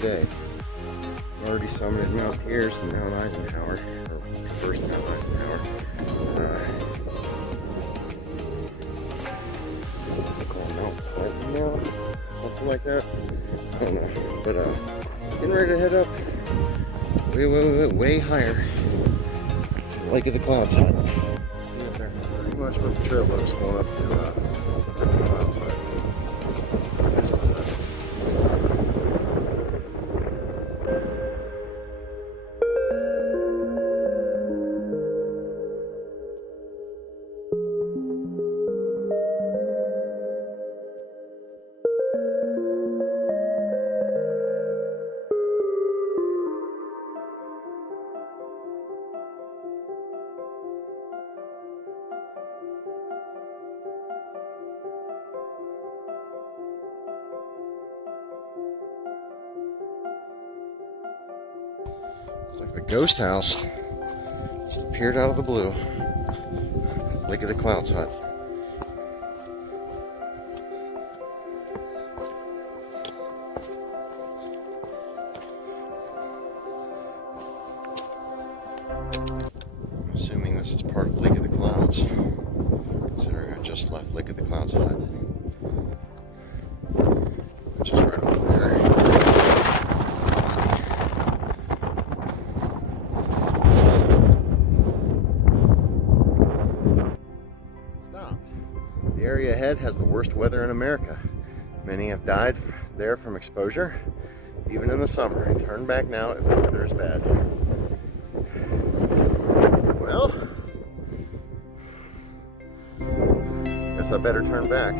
Today. Already summited Mount Pierce and Mount Eisenhower, or first Mount Eisenhower. Mount Pleasant now, something like that. I don't know, but getting ready to head up way higher. Lake of the Clouds Hut. Pretty much what the trail looks going up to the Clouds Hut. It's like the ghost house just appeared out of the blue. It's Lake of the Clouds Hut. I'm assuming this is part of Lake of the Clouds, considering I just left Lake of the Clouds Hut, which is right over there. The area ahead has the worst weather in America. Many have died there from exposure, even in the summer. Turn back now if the weather is bad. Well, guess I better turn back.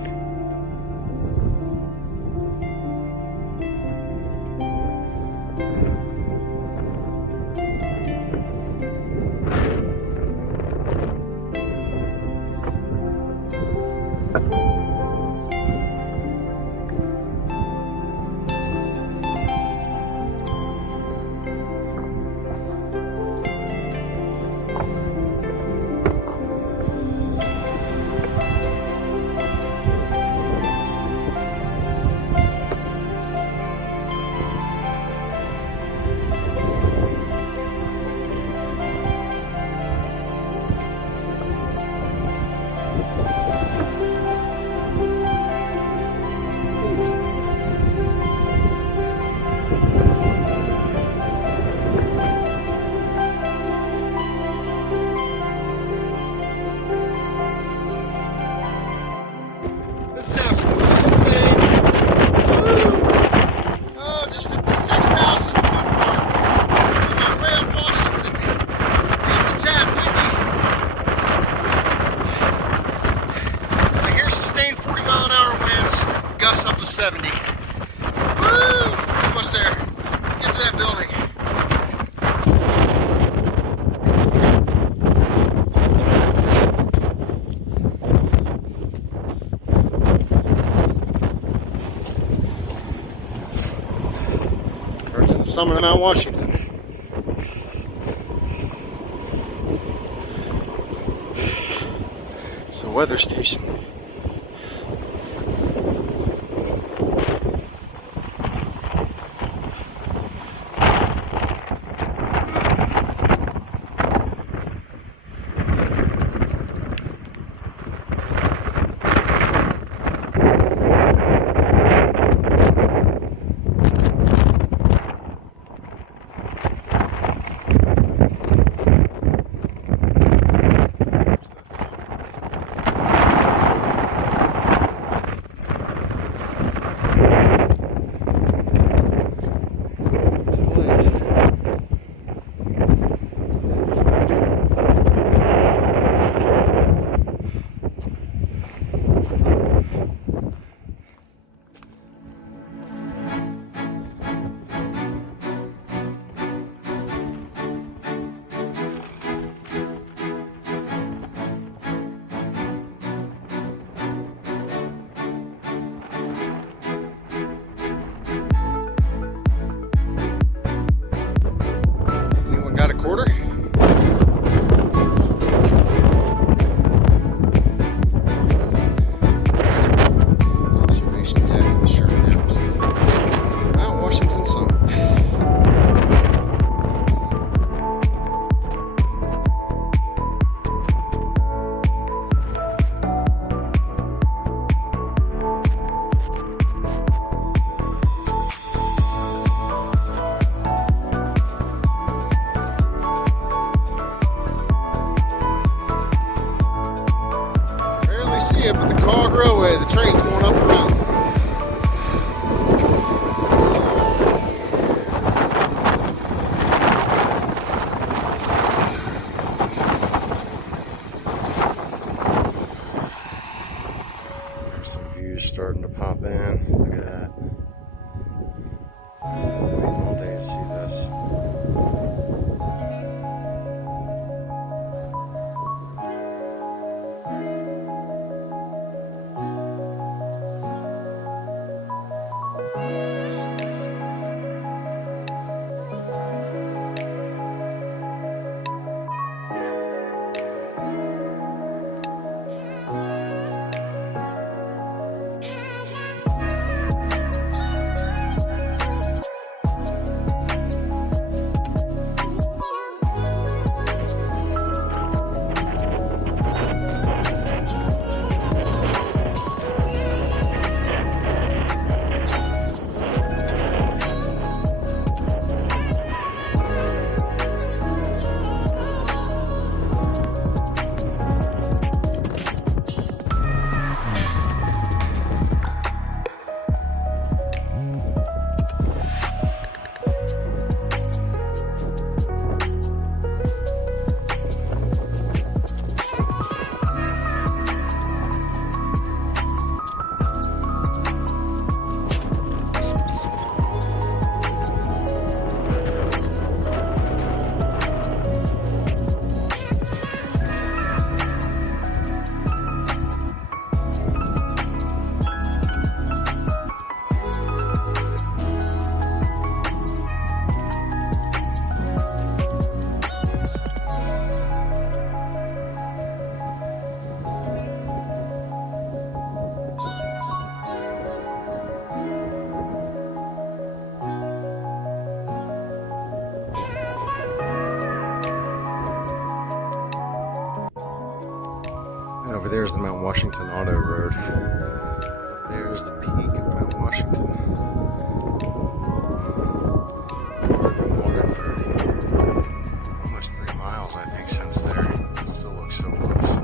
us up to 70. Woo! Almost there. Let's get to that building. We're to the summit of Mount Washington. It's a weather station. Got a quarter? Observation deck of the Sherman Mount Washington summit. Up at the Cog Railway, the train's going up and down. There's some views starting to pop in. Look at that. Waiting all day to see this. Over there's the Mount Washington Auto Road. Up there's the peak of Mount Washington. We've been walking for almost 3 miles, I think, since there. It still looks so close.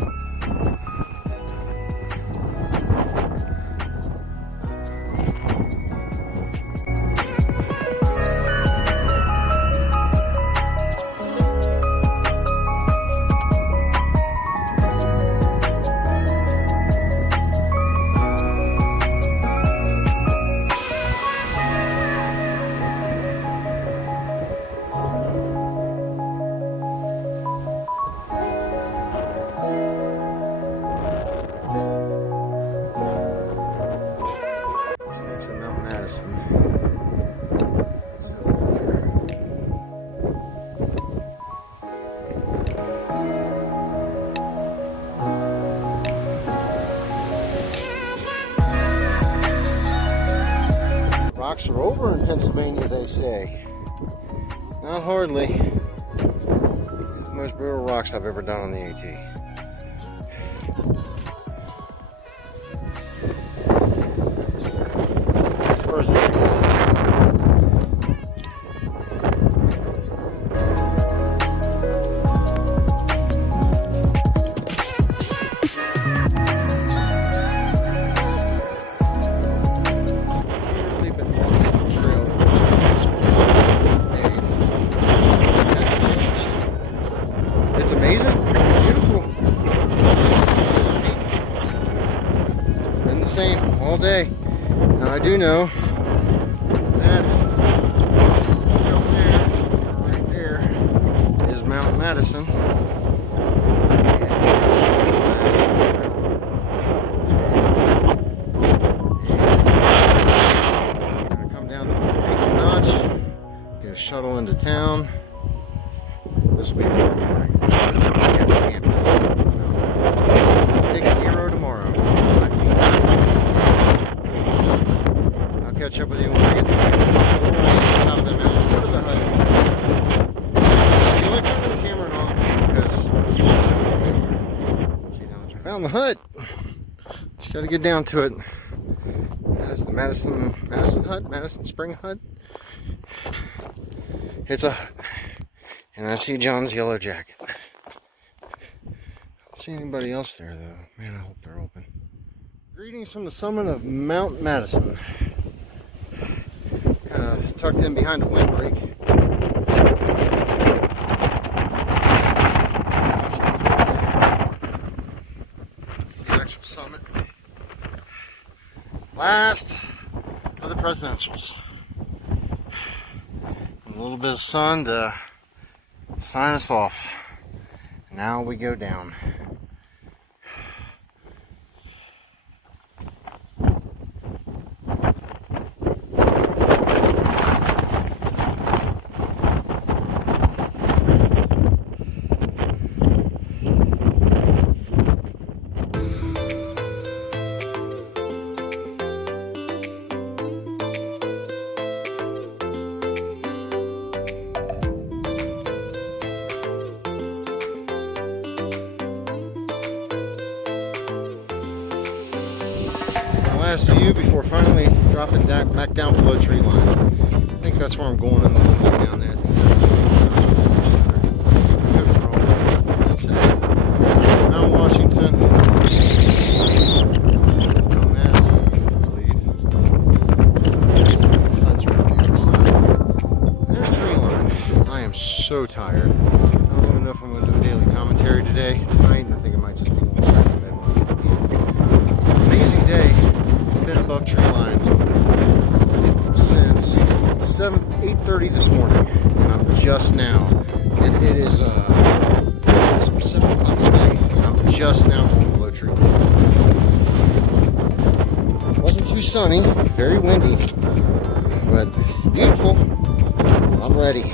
Madison. Rocks are over in Pennsylvania, they say. Not hardly. It's the most brutal rocks I've ever done on the AT. First things. It's amazing, beautiful. It's been the same all day. Now I do know that up there, right there, is Mount Madison. I'm gonna come down to Bacon Notch, get a shuttle into town. This will be tomorrow morning. Take a hero tomorrow. I'll catch up with you when I get to the top of the mountain. Go to the hut. You look over the camera and all because this one's I found the hut. Just gotta get down to it. That's the Madison hut, Madison Spring hut. It's a hut. And I see John's yellow jacket. I don't see anybody else there though. Man, I hope they're open. Greetings from the summit of Mount Madison. Kind of tucked in behind a windbreak. This is the actual summit. Last of the presidentials. A little bit of sun to sign us off. Now we go down. Last view before finally dropping back down below tree line. I think that's where I'm going in the little thing down there. I think that's it. Mount Washington. Mount Madison, I believe. That's right there. So, there's tree line. I am so tired. I don't even know if I'm going to do a daily commentary tonight. I think it might just be one second. Amazing day. Been above tree line since 8:30 this morning, and I'm just now. It is 7 o'clock at night, and I'm just now going below tree line. Wasn't too sunny, very windy, but beautiful. I'm ready.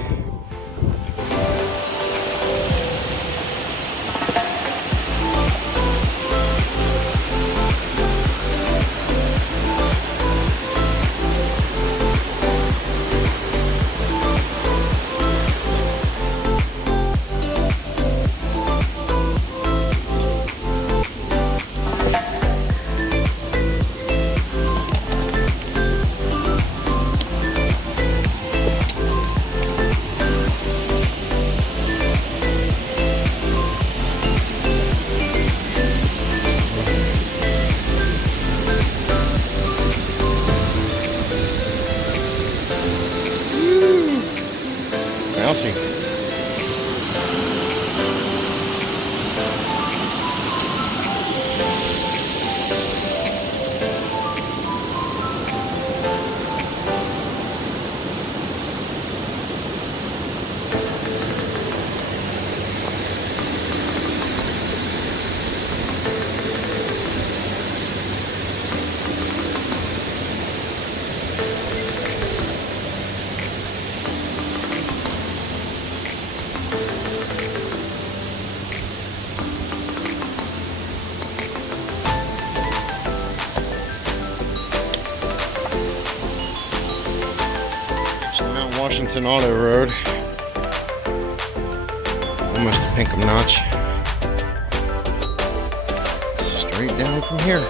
Bouncy. Washington Auto Road. Almost to Pinkham Notch. Straight down from here.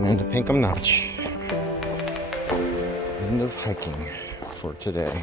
Into Pinkham Notch. End of hiking for today.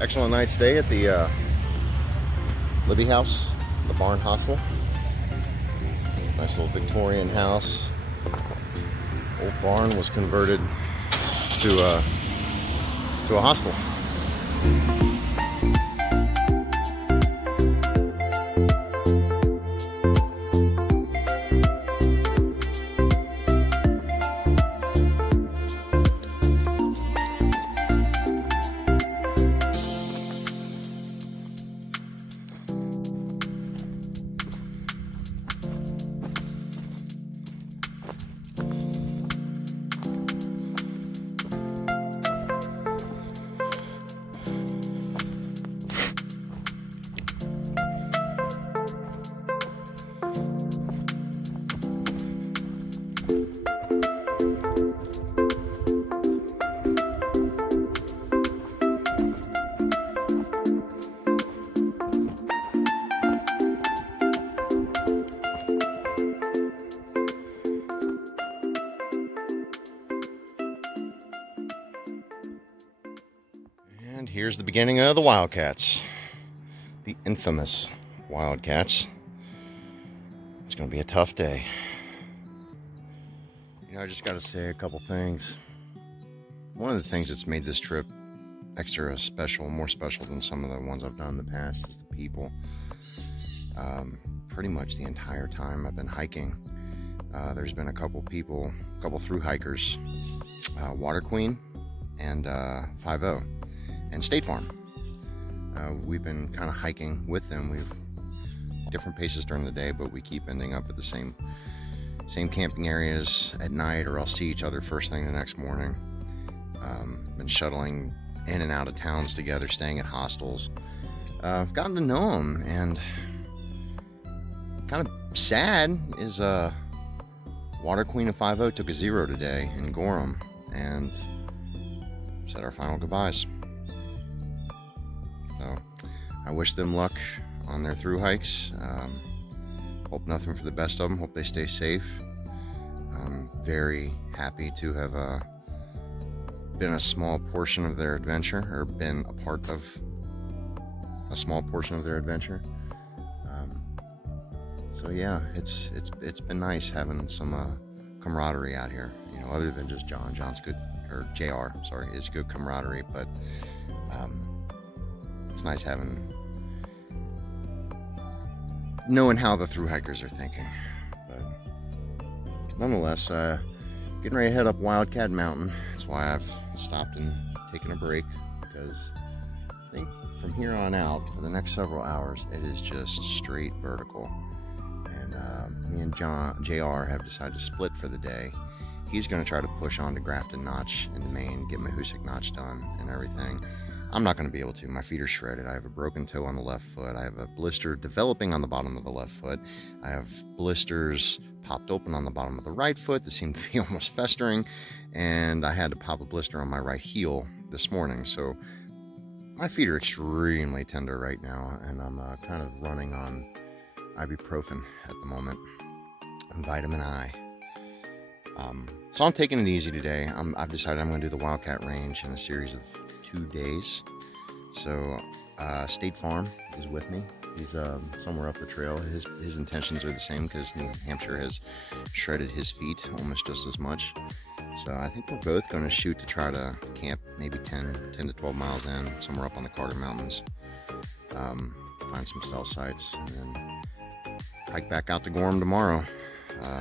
Excellent night's stay at the Libby House, the Barn Hostel. Nice little Victorian house. Old barn was converted to a hostel. And here's the beginning of the Wildcats. The infamous Wildcats. It's going to be a tough day. You know, I just got to say a couple things. One of the things that's made this trip extra special, more special than some of the ones I've done in the past, is the people. Pretty much the entire time I've been hiking, there's been a couple through hikers, Water Queen and 5-0 and State Farm. We've been kind of hiking with them. We've different paces during the day, but we keep ending up at the same camping areas at night, or I'll see each other first thing the next morning. Been shuttling in and out of towns together, staying at hostels. I've gotten to know them, and kind of sad is Water Queen of 5-0 took a 0 today in Gorham and said our final goodbyes. So I wish them luck on their through hikes. Hope nothing for the best of them. Hope they stay safe. I'm very happy to have been a small portion of their adventure, or been a part of a small portion of their adventure. So yeah, it's been nice having some camaraderie out here. You know, other than just John. John's good, or JR, sorry, is good camaraderie, but it's nice knowing how the thru hikers are thinking. But nonetheless, getting ready to head up Wildcat Mountain. That's why I've stopped and taken a break, because I think from here on out, for the next several hours, it is just straight vertical. And me and JR have decided to split for the day. He's going to try to push on to Grafton Notch in the main, get Mahoosuc Notch done and everything. I'm not going to be able to. My feet are shredded. I have a broken toe on the left foot. I have a blister developing on the bottom of the left foot. I have blisters popped open on the bottom of the right foot that seem to be almost festering. And I had to pop a blister on my right heel this morning. So my feet are extremely tender right now. And I'm kind of running on ibuprofen at the moment and vitamin I. So I'm taking it easy today. I've decided I'm going to do the Wildcat Range in a series of 2 days. So State Farm is with me. He's somewhere up the trail. His intentions are the same, because New Hampshire has shredded his feet almost just as much. So I think we're both going to shoot to try to camp maybe 10 to 12 miles in, somewhere up on the Carter Mountains. Find some stealth sites, and then hike back out to Gorham tomorrow,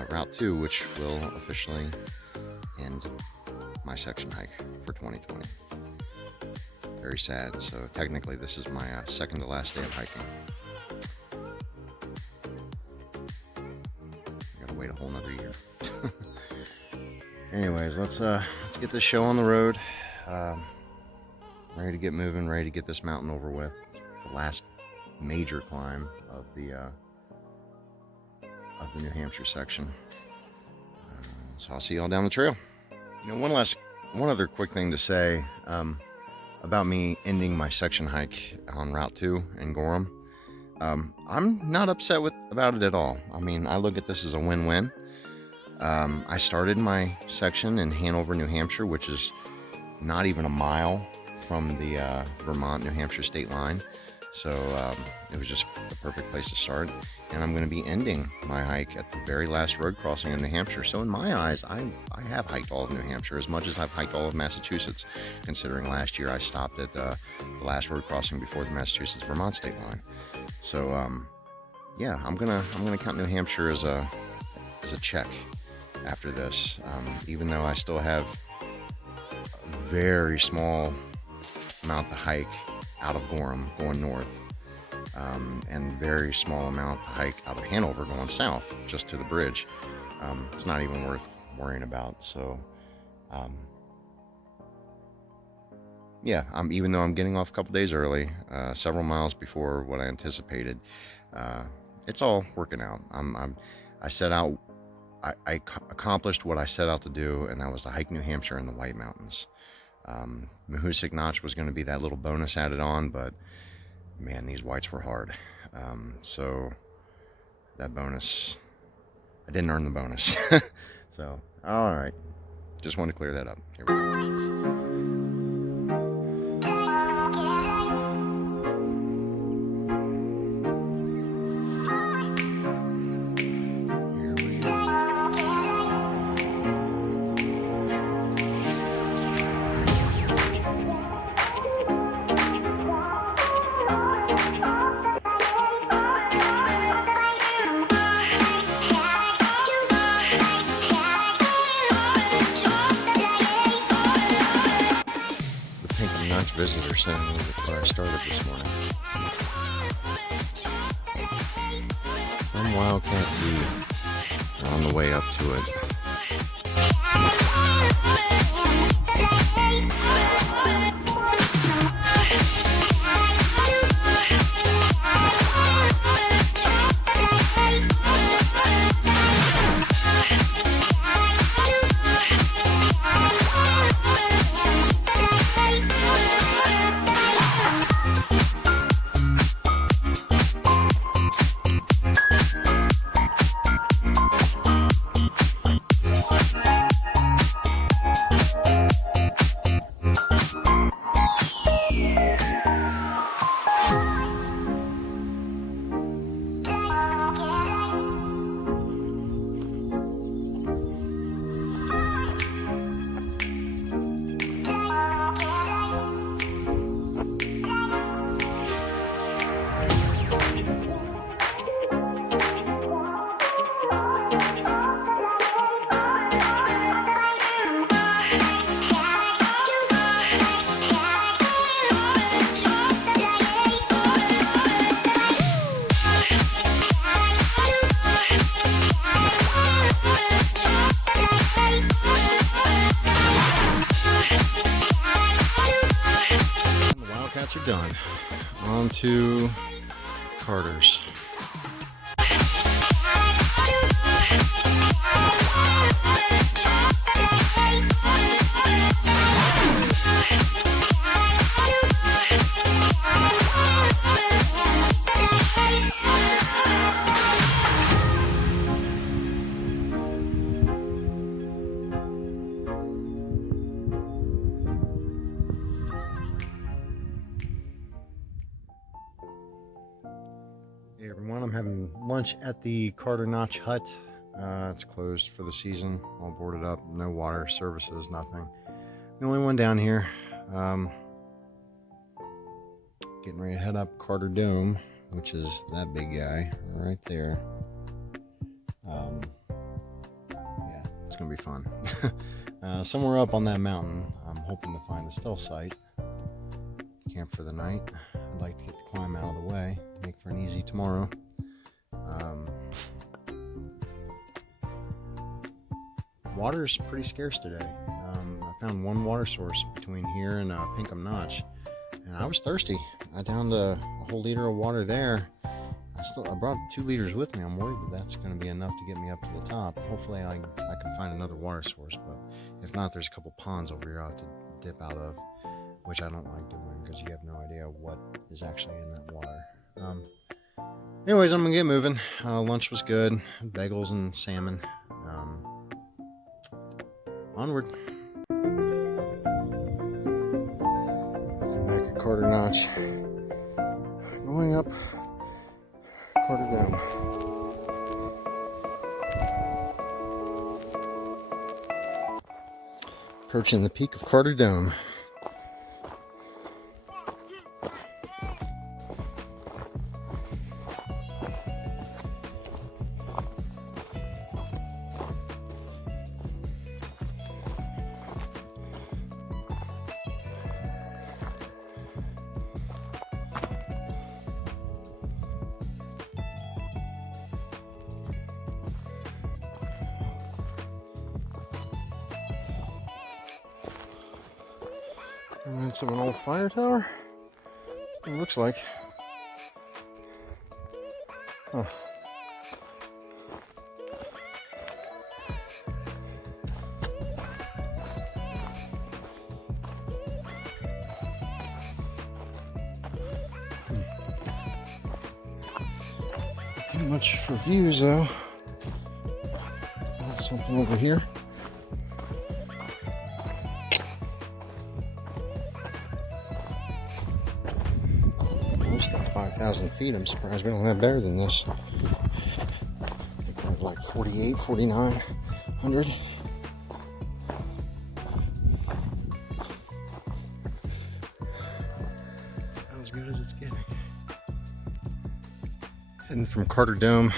Route 2, which will officially end my section hike for 2020. Very sad. So technically this is my second to last day of hiking. I gotta wait a whole nother year. Anyways, let's get this show on the road. Ready to get moving, ready to get this mountain over with. The last major climb of the New Hampshire section. So I'll see y'all down the trail. You know, one other quick thing to say about me ending my section hike on Route 2 in Gorham. I'm not upset about it at all. I mean, I look at this as a win-win. I started my section in Hanover, New Hampshire, which is not even a mile from the Vermont-New Hampshire state line. So it was just the perfect place to start. And I'm going to be ending my hike at the very last road crossing in New Hampshire. So in my eyes, I have hiked all of New Hampshire as much as I've hiked all of Massachusetts, considering last year I stopped at the last road crossing before the Massachusetts-Vermont state line. So yeah, I'm gonna count New Hampshire as a check after this. Even though I still have a very small amount to hike out of Gorham going north. And very small amount to hike out of Hanover going south, just to the bridge. It's not even worth worrying about. So, yeah, even though I'm getting off a couple days early, several miles before what I anticipated, it's all working out. I set out, I accomplished what I set out to do, and that was to hike New Hampshire in the White Mountains. Mahoosuc Notch was going to be that little bonus added on, but man, these whites were hard. So that bonus, I didn't earn the bonus. So, all right. Just wanted to clear that up. Here we go. Visitor center where I started this morning. From Wildcat View, on the way up to it. On to Carter's. Hey everyone, I'm having lunch at the Carter Notch Hut. It's closed for the season, all boarded up, no water services, nothing. The only one down here. Getting ready to head up Carter Dome, which is that big guy right there. Yeah, it's gonna be fun. Somewhere up on that mountain, I'm hoping to find a stealth site. Camp for the night. I'd like to get the climb out of the way, make for an easy tomorrow. Water is pretty scarce today. I found one water source between here and Pinkham Notch, and I was thirsty. I downed a whole liter of water there. I brought 2 liters with me. I'm worried that that's going to be enough to get me up to the top. Hopefully I can find another water source, but if not, there's a couple ponds over here I'll have to dip out of, which I don't like doing because you have no idea what is actually in that water. Anyways, I'm gonna get moving. Lunch was good, bagels and salmon. Onward. Looking back at Carter Notch, going up Carter Dome. Approaching the peak of Carter Dome. Remnants of an old fire tower? It looks like. Huh. Too much for views though. Something over here. Like 5,000 feet. I'm surprised we don't have better than this. I think we have like 48, 4,900. Not as good as it's getting. Heading from Carter Dome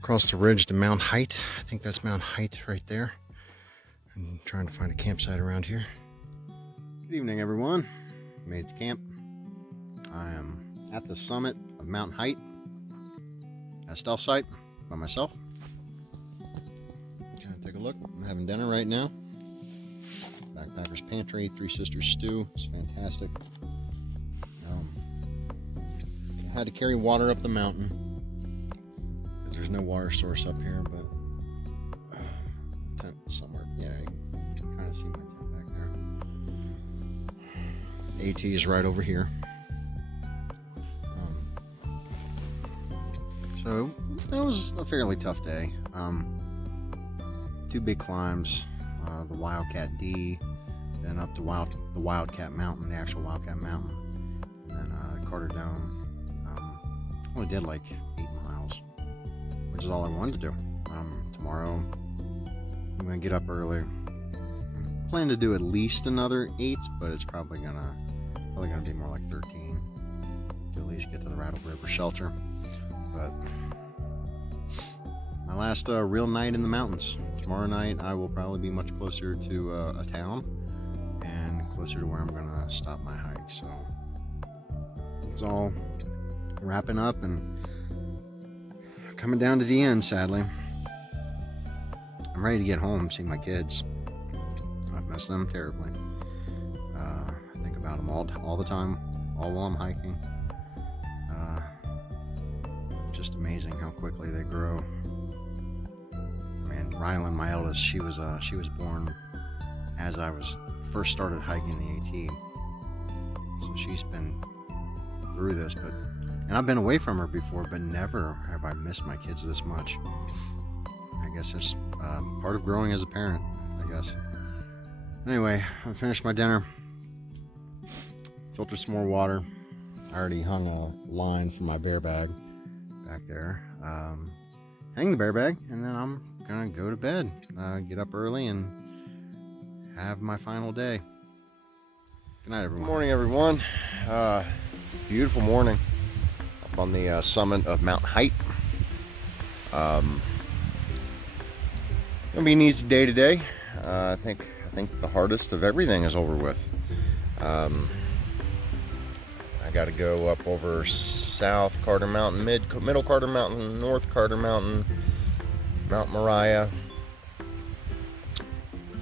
across the ridge to Mount Height. I think that's Mount Height right there. I'm trying to find a campsite around here. Good evening, everyone. Made it to camp. I am at the summit of Mount Height, at a stealth site by myself. Take a look. I'm having dinner right now. Backpacker's Pantry, Three Sisters Stew. It's fantastic. I had to carry water up the mountain because there's no water source up here, but tent somewhere. Yeah, you can kind of see my tent back there. AT is right over here. So it was a fairly tough day. 2 big climbs, the Wildcat D, then up to the Wildcat Mountain, the actual Wildcat Mountain, and then Carter Dome. Only did like 8 miles, which is all I wanted to do. Tomorrow I'm gonna get up early. Plan to do at least another 8, but it's probably gonna be more like 13 to at least get to the Rattle River Shelter. But my last real night in the mountains. Tomorrow night I will probably be much closer to a town and closer to where I'm gonna stop my hike. So it's all wrapping up and coming down to the end, sadly. I'm ready to get home, see my kids. I've missed them terribly. I think about them all the time. all while I'm hiking. Just amazing how quickly they grow. Man, Rylan, my eldest, she was born as I was first started hiking the AT, so she's been through this, and I've been away from her before, but never have I missed my kids this much. I guess it's part of growing as a parent, I guess. Anyway, I finished my dinner, filtered some more water. I already hung a line for my bear bag back there. Hang the bear bag, and then I'm gonna go to bed, get up early and have my final day. Good night, everyone. Good morning, everyone. Beautiful morning up on the summit of Mount Height. Gonna be an easy day today. I think the hardest of everything is over with. I got to go up over South Carter Mountain, Middle Carter Mountain, North Carter Mountain, Mount Moriah,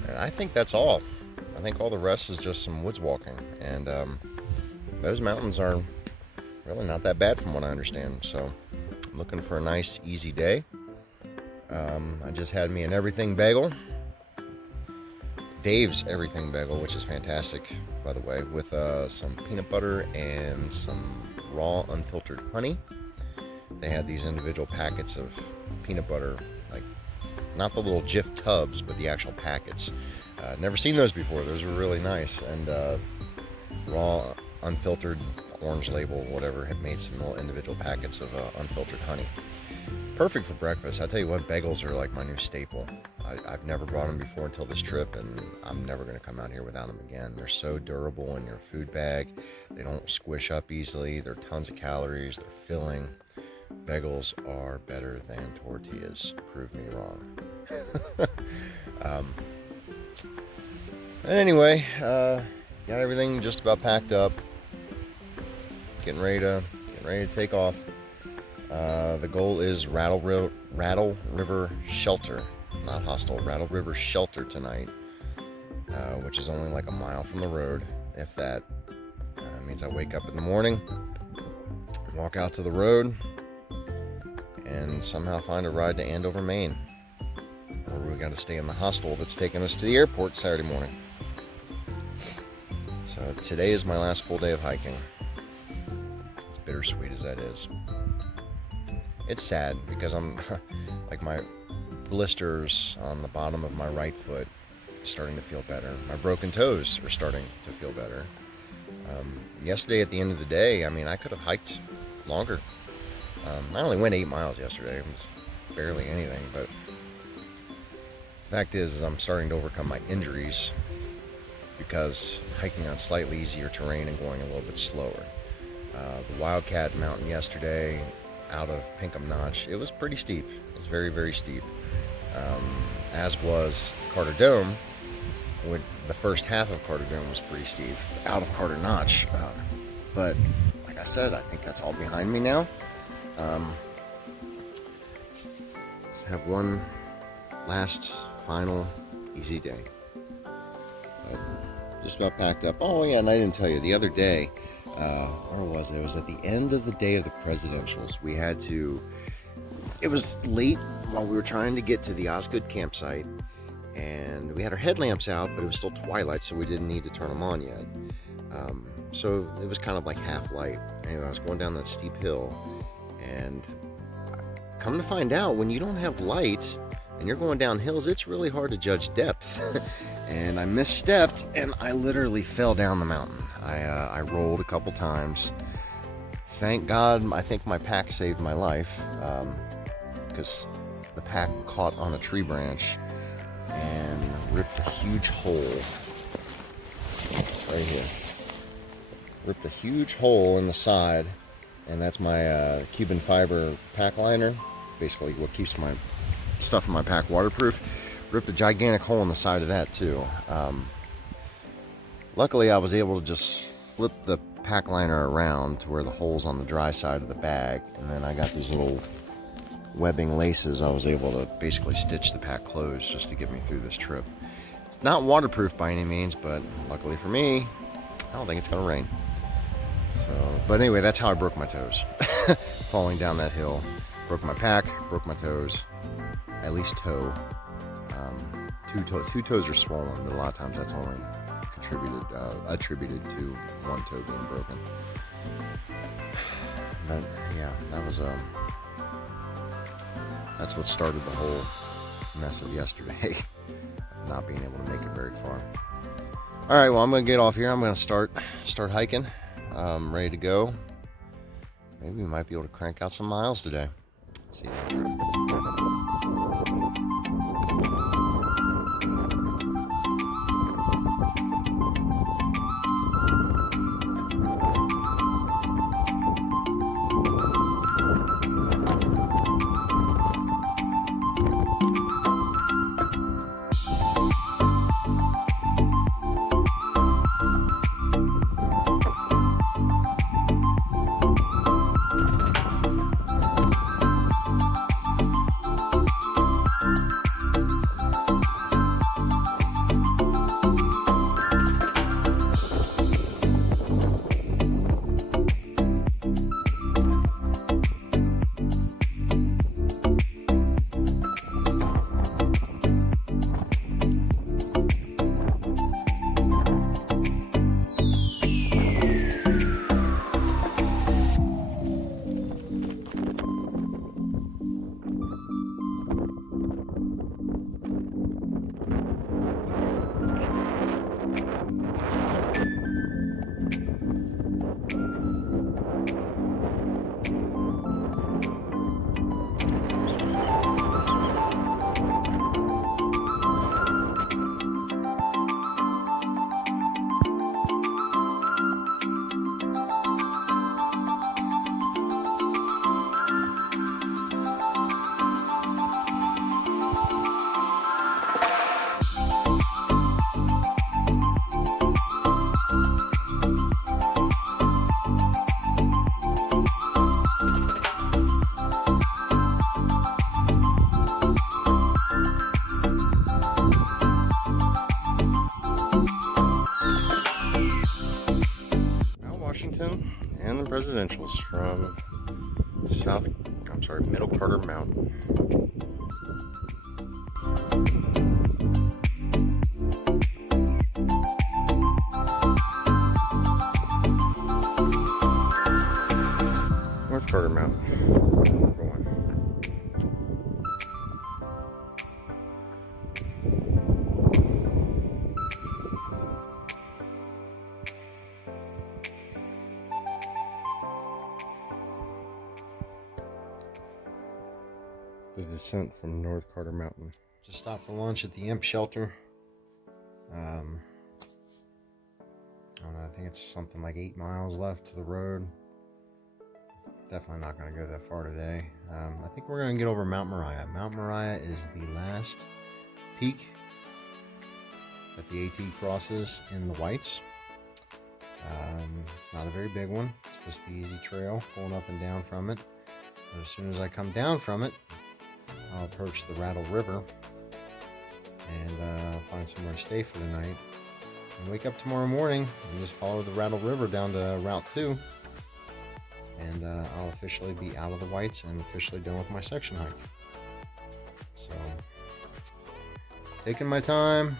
and I think that's all. I think all the rest is just some woods walking, and those mountains are really not that bad from what I understand. So I'm looking for a nice easy day. I just had me an everything bagel, Dave's everything bagel, which is fantastic, by the way, with some peanut butter and some raw unfiltered honey. They had these individual packets of peanut butter, like not the little Jif tubs, but the actual packets. Never seen those before. Those were really nice. And raw unfiltered, orange label, whatever, had made some little individual packets of unfiltered honey. Perfect for breakfast. I tell you what, bagels are like my new staple. I've never brought them before until this trip, and I'm never going to come out here without them again. They're so durable in your food bag. They don't squish up easily. They're tons of calories. They're filling. Bagels are better than tortillas. Prove me wrong. Anyway, got everything just about packed up. Getting ready to take off. The goal is Rattle River Shelter, not hostel, Rattle River Shelter tonight, which is only like a mile from the road, if that. Means I wake up in the morning, walk out to the road, and somehow find a ride to Andover, Maine. Or we got to stay in the hostel that's taking us to the airport Saturday morning. So today is my last full day of hiking. As bittersweet as that is. It's sad because I'm like my blisters on the bottom of my right foot starting to feel better. My broken toes are starting to feel better. Yesterday at the end of the day, I mean, I could have hiked longer. I only went 8 miles yesterday. It was barely anything, but the fact is I'm starting to overcome my injuries because hiking on slightly easier terrain and going a little bit slower. The Wildcat Mountain yesterday, out of Pinkham Notch, it was pretty steep. It was very, very steep. As was Carter Dome. The first half of Carter Dome was pretty steep, out of Carter Notch. But like I said, I think that's all behind me now. Just have one last, final, easy day. Just about packed up. Oh yeah, and I didn't tell you, the other day, where was it? It was at the end of the day of the presidentials. We had to, it was late while we were trying to get to the Osgood campsite, and we had our headlamps out, but it was still twilight, so we didn't need to turn them on yet. So it was kind of like half light. Anyway, I was going down that steep hill, and come to find out, when you don't have light and you're going down hills, it's really hard to judge depth. And I misstepped, and I literally fell down the mountain. I rolled a couple times. Thank God, I think my pack saved my life, because the pack caught on a tree branch and ripped a huge hole right here. Ripped a huge hole in the side, and that's my Cuban fiber pack liner, basically what keeps my stuff in my pack waterproof. Ripped a gigantic hole in the side of that too. Luckily I was able to just flip the pack liner around to where the hole's on the dry side of the bag, and then I got these little webbing laces. I was able to basically stitch the pack closed just to get me through this trip. It's not waterproof by any means, but luckily for me, I don't think it's gonna rain. So, but anyway, that's how I broke my toes. Falling down that hill. Broke my pec, broke my toes, at least toe. Two toes are swollen, but a lot of times that's only attributed to one toe being broken. But yeah, that's what started the whole mess of yesterday. Not being able to make it very far. All right, well, I'm gonna get off here. I'm gonna start hiking. Ready to go. Maybe we might be able to crank out some miles today. See you. And the presidentials from Middle Carter Mountain. North Carter Mountain. Number one. The descent from North Carter Mountain. Just stopped for lunch at the Imp Shelter. I don't know, I think it's something like 8 miles left to the road. Definitely not going to go that far today. I think we're going to get over Mount Moriah. Mount Moriah is the last peak that the AT crosses in the Whites. Not a very big one. It's supposed to be easy trail going up and down from it. But as soon as I come down from it, I'll approach the Rattle River and find somewhere to stay for the night. And wake up tomorrow morning and just follow the Rattle River down to Route 2. And I'll officially be out of the Whites and officially done with my section hike. So, taking my time,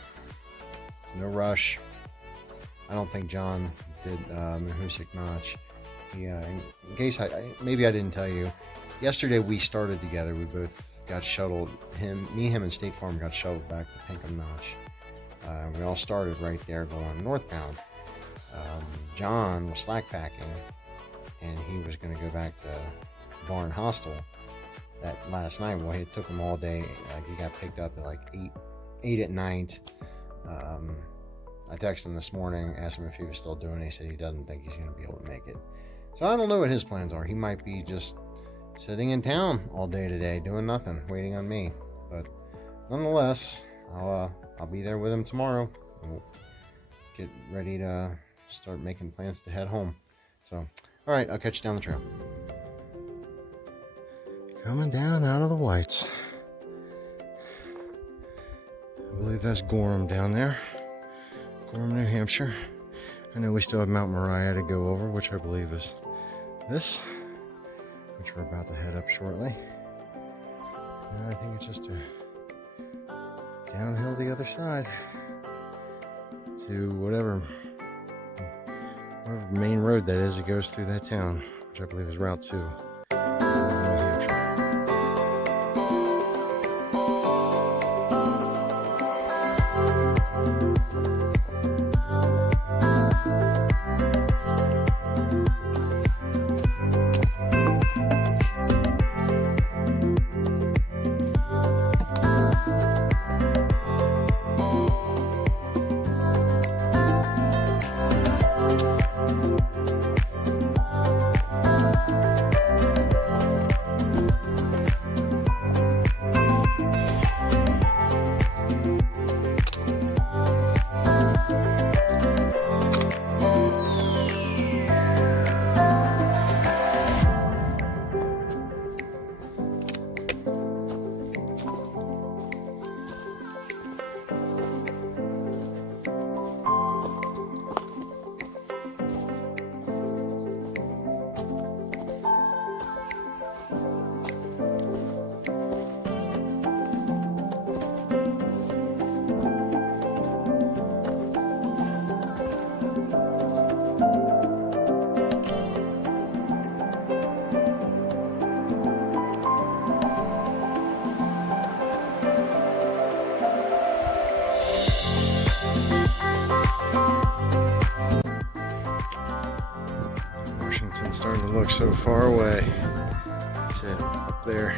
no rush. I don't think John did Mahoosuc Notch. He, in case maybe I didn't tell you, yesterday we started together. We both got shuttled. Him, and State Farm got shuttled back to Pinkham Notch. We all started right there going northbound. John was slack packing, and he was going to go back to Barn Hostel that last night. Well, it took him all day. Like, he got picked up at like 8 at night. I texted him this morning, asked him if he was still doing it. He said he doesn't think he's going to be able to make it. So I don't know what his plans are. He might be just sitting in town all day today, doing nothing, waiting on me. But nonetheless, I'll be there with him tomorrow. We'll get ready to start making plans to head home. So, all right, I'll catch you down the trail. Coming down out of the Whites. I believe that's Gorham down there. Gorham, New Hampshire. I know we still have Mount Moriah to go over, which I believe is this, which we're about to head up shortly. And I think it's just a downhill the other side to whatever main road that is that goes through that town, which I believe is Route 2. Starting to look so far away. That's it, up there.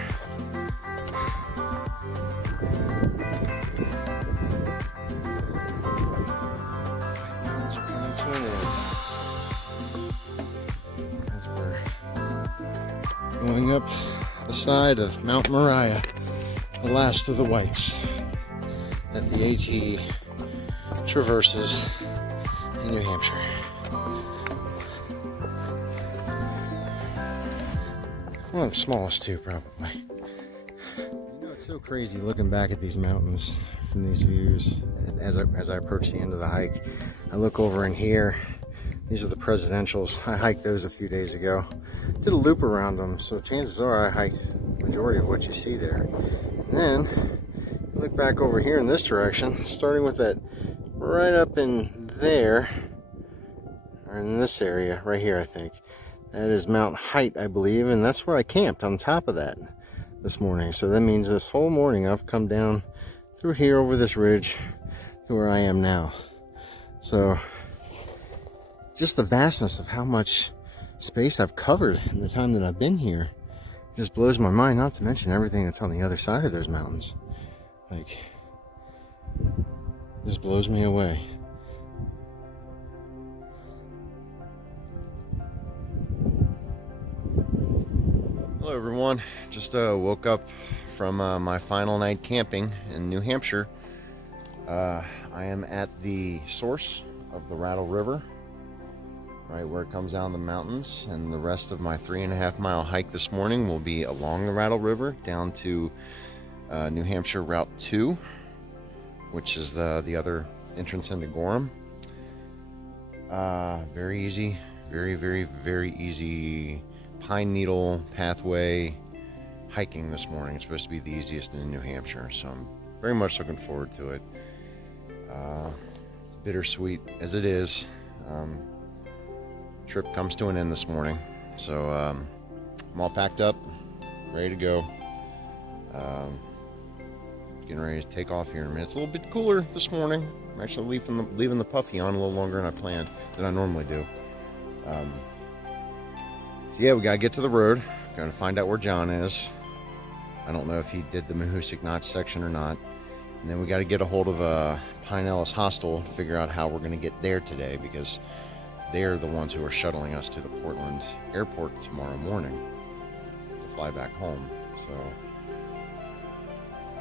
Mountains are coming to an end. As we're going up the side of Mount Moriah, the last of the whites that the AT traverses in New Hampshire. One of the smallest too, probably. You know, it's so crazy looking back at these mountains from these views. As I approach the end of the hike, I look over in here. These are the presidentials. I hiked those a few days ago. Did a loop around them, so chances are I hiked the majority of what you see there. And then look back over here in this direction, starting with that right up in there, or in this area right here, I think. That is Mount Height, I believe, and that's where I camped on top of that this morning. So that means this whole morning I've come down through here over this ridge to where I am now. So just the vastness of how much space I've covered in the time that I've been here just blows my mind, not to mention everything that's on the other side of those mountains. Like, just blows me away. Hello everyone, just woke up from my final night camping in New Hampshire. I am at the source of the Rattle River, right where it comes down the mountains, and the rest of my 3.5 mile hike this morning will be along the Rattle River down to New Hampshire Route 2, which is the other entrance into Gorham. Very easy, very easy pine needle pathway hiking this morning. It's supposed to be the easiest in New Hampshire, so I'm very much looking forward to it. Bittersweet as it is, trip comes to an end this morning, so I'm all packed up, ready to go. Getting ready to take off here in a minute. It's a little bit cooler this morning. I'm actually leaving the puffy on a little longer than I planned, than I normally do. So yeah, we gotta get to the road. Gotta find out where John is. I don't know if he did the Mahoosic Notch section or not. And then we gotta get a hold of Pine Ellis Hostel, figure out how we're gonna get there today, because they're the ones who are shuttling us to the Portland airport tomorrow morning to fly back home. So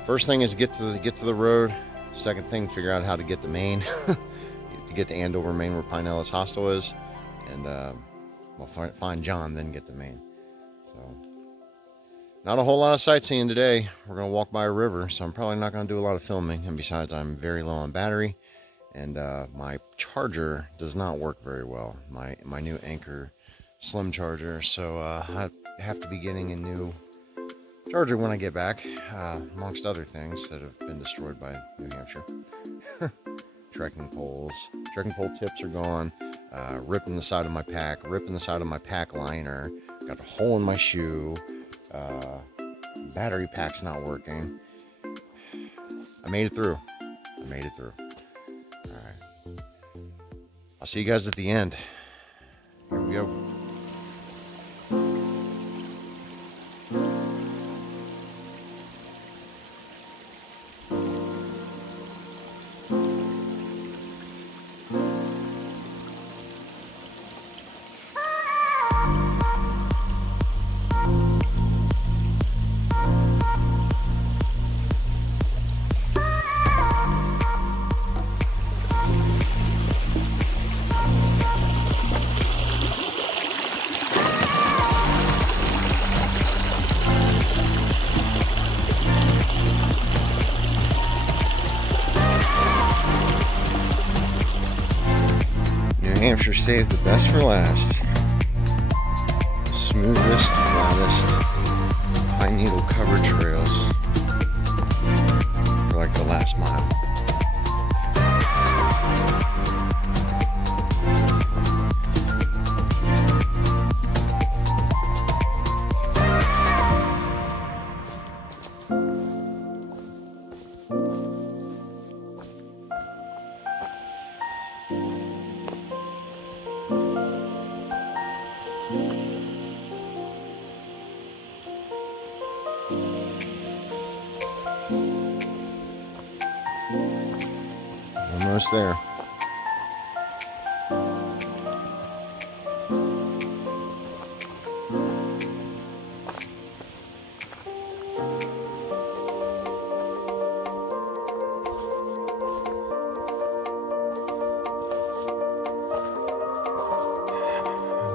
first thing is get to the road. Second thing, figure out how to get to Maine, to get to Andover, Maine, where Pine Ellis Hostel is, and we'll find John, then get to Maine. So not a whole lot of sightseeing today. We're gonna walk by a river, so I'm probably not gonna do a lot of filming. And besides, I'm very low on battery, and my charger does not work very well. My new Anchor Slim charger, so I have to be getting a new charger when I get back, amongst other things that have been destroyed by New Hampshire. Trekking pole tips are gone, ripping the side of my pack, ripping the side of my pack liner, got a hole in my shoe, battery pack's not working. I made it through. Alright, I'll see you guys at the end. Here we go. Hampshire saved the best for last. Smoothest, flattest, pine needle covered trails for like the last mile. Almost there.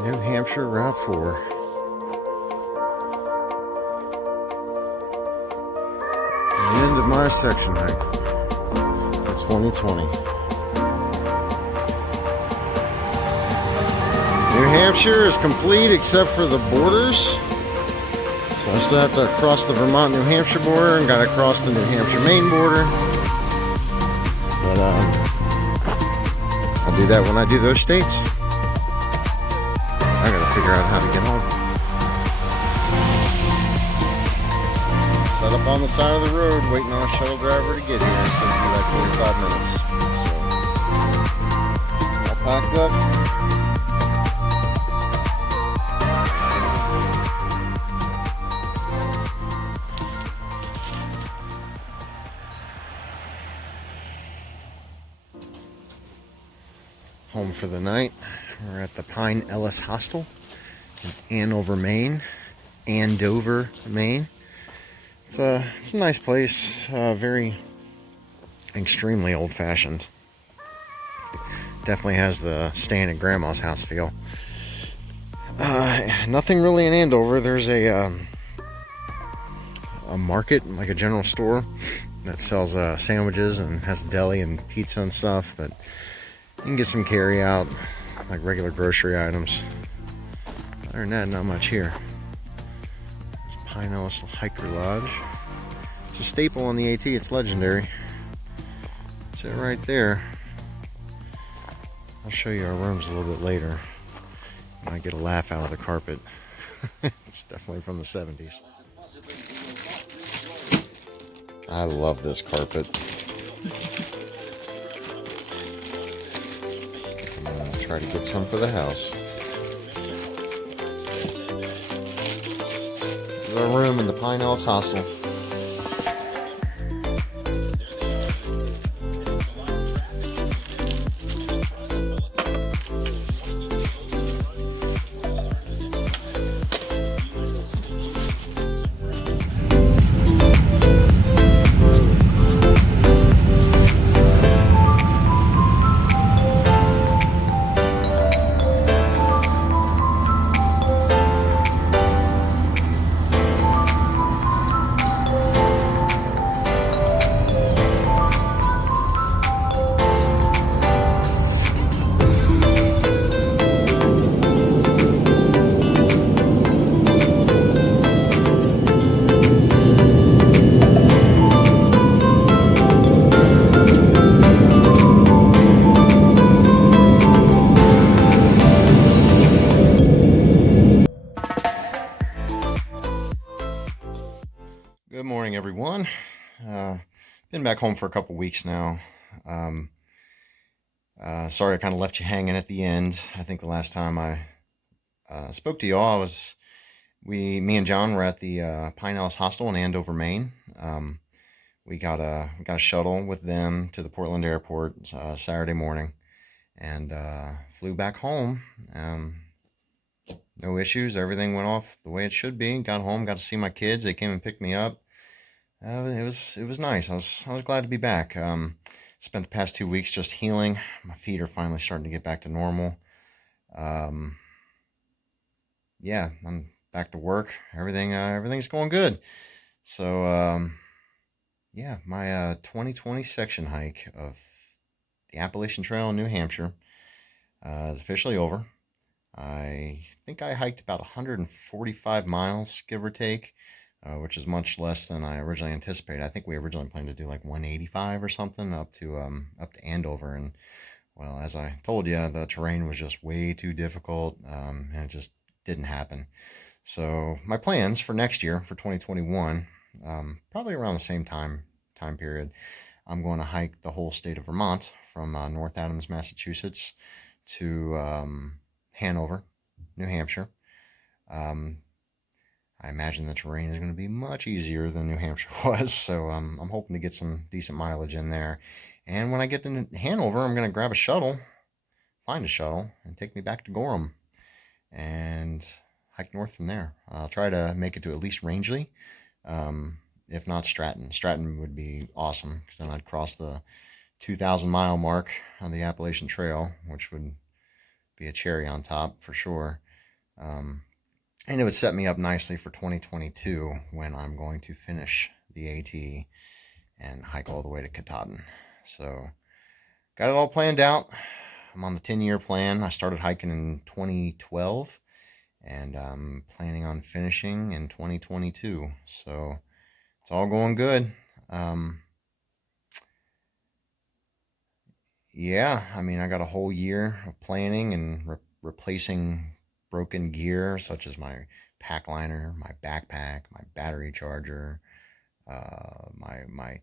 New Hampshire Route 4. The end of my section hike for 2020. New Hampshire is complete except for the borders. So I still have to cross the Vermont-New Hampshire border and gotta cross the New Hampshire-Maine border. But I'll do that when I do those states. I gotta figure out how to get home. Set up on the side of the road, waiting on a shuttle driver to get here. It's gonna be like 45 minutes. So, all packed up. Home for the night. We're at the Pine Ellis Hostel in Hanover, Maine. Andover, Maine. It's a nice place. Very extremely old-fashioned. Definitely has the staying at Grandma's house feel. Nothing really in Andover. There's a market, like a general store, that sells sandwiches and has a deli and pizza and stuff, but you can get some carry out, like regular grocery items. Other than that, not much here. There's Pine Ellis Hiker Lodge. It's a staple on the AT, it's legendary. That's it right there. I'll show you our rooms a little bit later. You might get a laugh out of the carpet. It's definitely from the 70s. I love this carpet. I'm gonna try to get some for the house. This is our room in the Pine Ellis Hostel. Good morning, everyone. Been back home for a couple weeks now. Sorry I kind of left you hanging at the end. I think the last time I spoke to y'all, me and John were at the Pine House Hostel in Andover, Maine. We got a shuttle with them to the Portland airport Saturday morning, and flew back home. No issues. Everything went off the way it should be. Got home, got to see my kids. They came and picked me up. It was nice. I was glad to be back. Spent the past 2 weeks just healing. My feet are finally starting to get back to normal. Yeah, I'm back to work. Everything's going good. So yeah, my 2020 section hike of the Appalachian Trail in New Hampshire is officially over. I think I hiked about 145 miles, give or take, which is much less than I originally anticipated. I think we originally planned to do like 185 or something up to Andover, and well, as I told you, the terrain was just way too difficult, and it just didn't happen. So my plans for next year, for 2021, probably around the same time period, I'm going to hike the whole state of Vermont from North Adams, Massachusetts, to Hanover, New Hampshire. I imagine the terrain is going to be much easier than New Hampshire was, so I'm hoping to get some decent mileage in there. And when I get to Hanover, I'm going to grab a shuttle, find a shuttle, and take me back to Gorham and hike north from there. I'll try to make it to at least Rangeley, if not Stratton. Stratton would be awesome, because then I'd cross the 2,000 mile mark on the Appalachian Trail, which would be a cherry on top for sure. And it would set me up nicely for 2022, when I'm going to finish the AT and hike all the way to Katahdin. So got it all planned out. I'm on the 10-year plan. I started hiking in 2012, and I'm planning on finishing in 2022. So it's all going good. Yeah, I mean, I got a whole year of planning and replacing broken gear, such as my pack liner, my backpack, my battery charger, my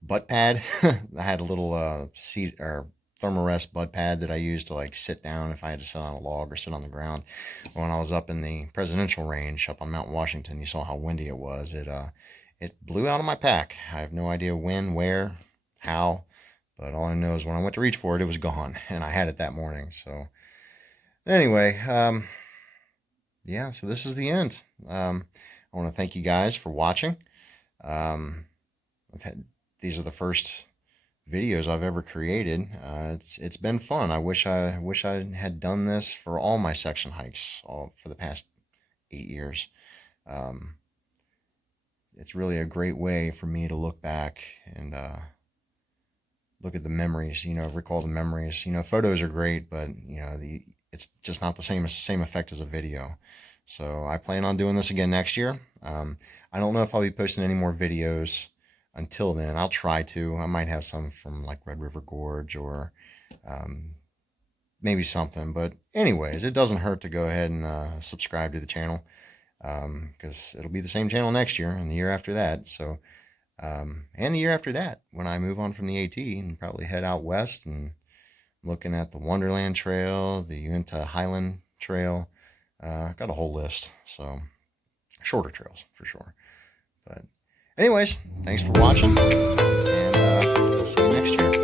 butt pad. I had a little seat or thermarest butt pad that I used to like sit down if I had to sit on a log or sit on the ground. When I was up in the presidential range up on Mount Washington, you saw how windy it was. It blew out of my pack. I have no idea when, where, how, but all I know is when I went to reach for it, it was gone, and I had it that morning. So anyway, yeah, so this is the end. I want to thank you guys for watching. These are the first videos I've ever created. It's been fun. I wish I had done this for all my section hikes for the past 8 years. It's really a great way for me to look back and look at the memories, recall the memories. Photos are great, but it's just not the same effect as a video. So I plan on doing this again next year. I don't know if I'll be posting any more videos until then. I'll try to. I might have some from like Red River Gorge or maybe something. But anyways, it doesn't hurt to go ahead and subscribe to the channel, because it'll be the same channel next year and the year after that. So and the year after that, when I move on from the AT and probably head out west and looking at the Wonderland Trail, the Uinta Highland Trail. Got a whole list, so shorter trails for sure. But anyways, thanks for watching, and see you next year.